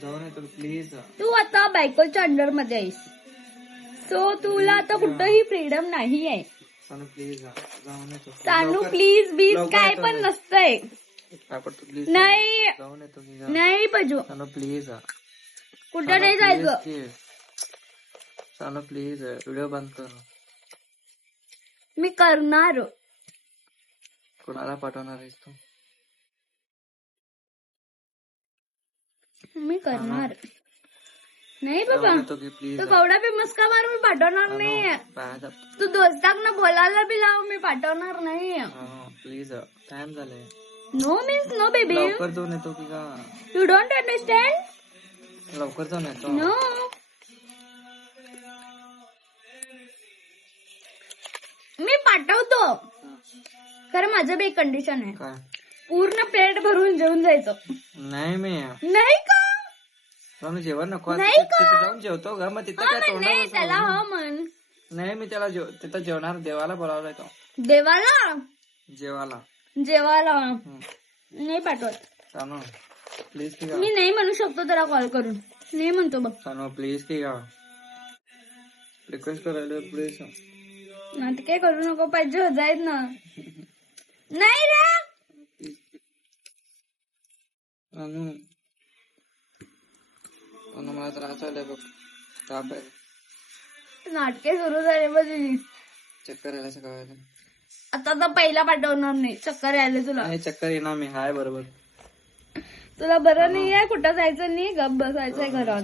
जाऊन येतो प्लीज. तू आता बायकोच्या अंडर मध्ये आहेस, सो तुला आता कुठंही फ्रीडम नाही आहे. सानू प्लीज जाऊन येतो. सानू प्लीज बीज काय पण नसतंय. काय पडतो प्लीज. नाही जाऊन येतो की नाही पजू, सानू प्लीज. कुठं नाही जायचं. सानू प्लीज व्हिडिओ बंद कर. मी करणार. कोणाला पाठवणार आहेस तू. मी करणार नाही बाबा. जाऊन येतो की प्लीज. तू कवडा बी मस्का मार, मी पाठवणार नाही. तू दोस्तांना बोलायला बी लाव, मी पाठवणार नाही. प्लीज टाइम झाले. No means no baby. लवकर जाऊन येतो की का. You don't understand. लवकर जाऊन येतो. नो मी पाठवतो, खरं माझं बी एक कंडिशन आहे. काय. पूर्ण प्लेट भरून जेवून जायचं. नाही मी नाही का. जाऊन जेवण नको. नाही का? तिथे जाऊन जेवतो ग. मग तिथं काय म्हण नाही त्याला तोंडावर. हो म्हण. नाही मी त्याला तिथं जेवणार. देवाला बोलावलाय तो. देवाला जेवाला. जेवायला नाही पाठवत. सानू प्लीज की मी नाही म्हणू शकतो त्याला कॉल करून. नाही म्हणतो बघ. सानू प्लीज की का. रिक्वेस्ट करायला प्लीज. नाटके करू नको, पाहिजे हो जायत ना. नाही रे. सानू मला त्रास आलाय बघ. ताप आहे. नाटके सुरू झाले बघ. चक्कर यायला सकाळ. आता तर पहिला पाठवणार नाही. चक्कर यायला तुला. नाही चक्कर येणार मी हाय बरोबर. तुला बरं नाही आहे, कुठं जायचं नाही, गप बसायचंय घरात.